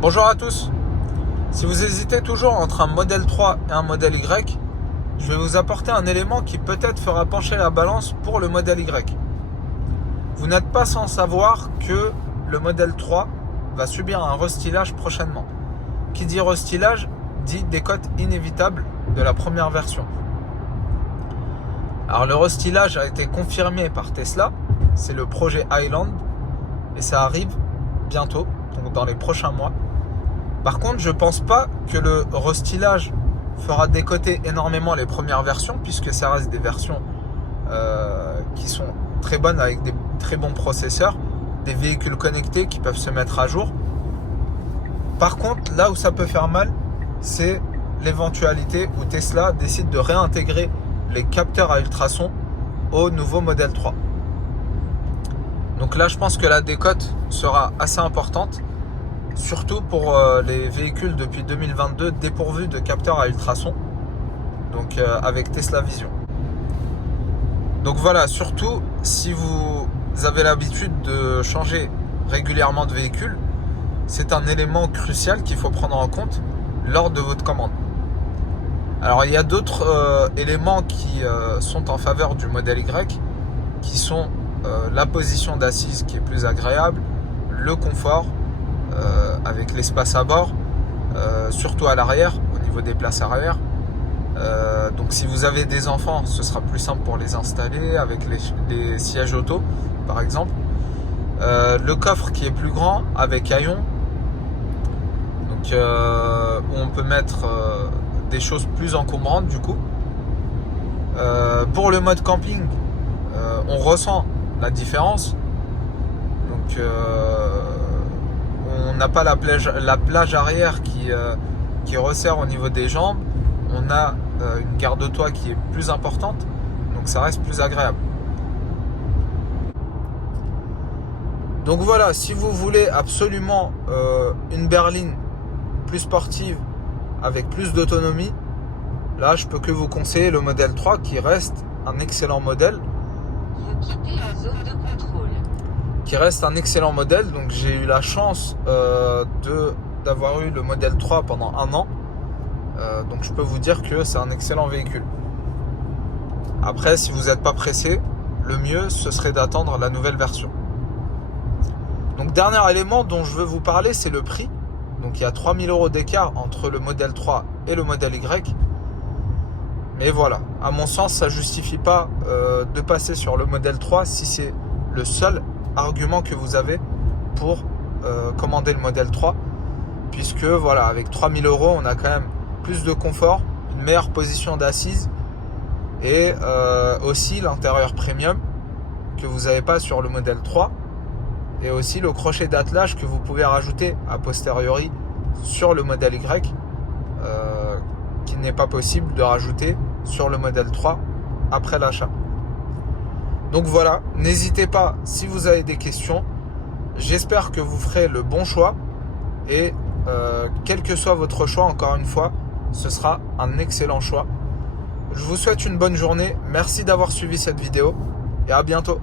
Bonjour à tous. Si vous hésitez toujours entre un modèle 3 et un modèle Y, je vais vous apporter un élément qui peut-être fera pencher la balance pour le modèle Y. Vous n'êtes pas sans savoir que le modèle 3 va subir un restylage prochainement. Qui dit restylage dit décote inévitable de la première version. Alors le restylage a été confirmé par Tesla, c'est le projet Highland et ça arrive bientôt, donc dans les prochains mois. Par contre, je pense pas que le restylage fera décoter énormément les premières versions, puisque ça reste des versions qui sont très bonnes avec des très bons processeurs, des véhicules connectés qui peuvent se mettre à jour. Par contre, là où ça peut faire mal, c'est l'éventualité où Tesla décide de réintégrer les capteurs à ultrasons au nouveau modèle 3. Donc là, je pense que la décote sera assez importante, surtout pour les véhicules depuis 2022 dépourvus de capteurs à ultrasons, donc avec Tesla Vision. Donc voilà, surtout si vous avez l'habitude de changer régulièrement de véhicule, c'est un élément crucial qu'il faut prendre en compte lors de votre commande. Alors il y a d'autres éléments qui sont en faveur du modèle Y, qui sont la position d'assise qui est plus agréable, le confort, avec l'espace à bord, surtout à l'arrière, au niveau des places arrière. Donc si vous avez des enfants, ce sera plus simple pour les installer avec les sièges auto, par exemple. Le coffre qui est plus grand avec haillons, donc où on peut mettre des choses plus encombrantes du coup. Pour le mode camping, on ressent la différence. Donc on n'a pas la plage arrière qui resserre au niveau des jambes. On a une garde-toit qui est plus importante, donc ça reste plus agréable. Donc voilà, si vous voulez absolument une berline plus sportive avec plus d'autonomie, là je peux que vous conseiller le modèle 3 qui reste un excellent modèle. Vous quittez la zone de contrôle. Qui reste un excellent modèle. Donc j'ai eu la chance d'avoir eu le modèle 3 pendant un an. Donc je peux vous dire que c'est un excellent véhicule. Après, si vous n'êtes pas pressé, le mieux ce serait d'attendre la nouvelle version. Donc dernier élément dont je veux vous parler, c'est le prix. Donc il y a 3000 € d'écart entre le modèle 3 et le modèle Y. Mais voilà, à mon sens, ça ne justifie pas de passer sur le modèle 3 si c'est le seul argument que vous avez pour commander le modèle 3. Puisque voilà, avec 3000 €, on a quand même plus de confort, une meilleure position d'assise et aussi l'intérieur premium que vous n'avez pas sur le modèle 3. Et aussi le crochet d'attelage que vous pouvez rajouter a posteriori sur le modèle Y, qui n'est pas possible de rajouter sur le modèle 3 après l'achat. Donc voilà, n'hésitez pas si vous avez des questions. J'espère que vous ferez le bon choix et quel que soit votre choix, encore une fois, ce sera un excellent choix. Je vous souhaite une bonne journée. Merci d'avoir suivi cette vidéo et à bientôt.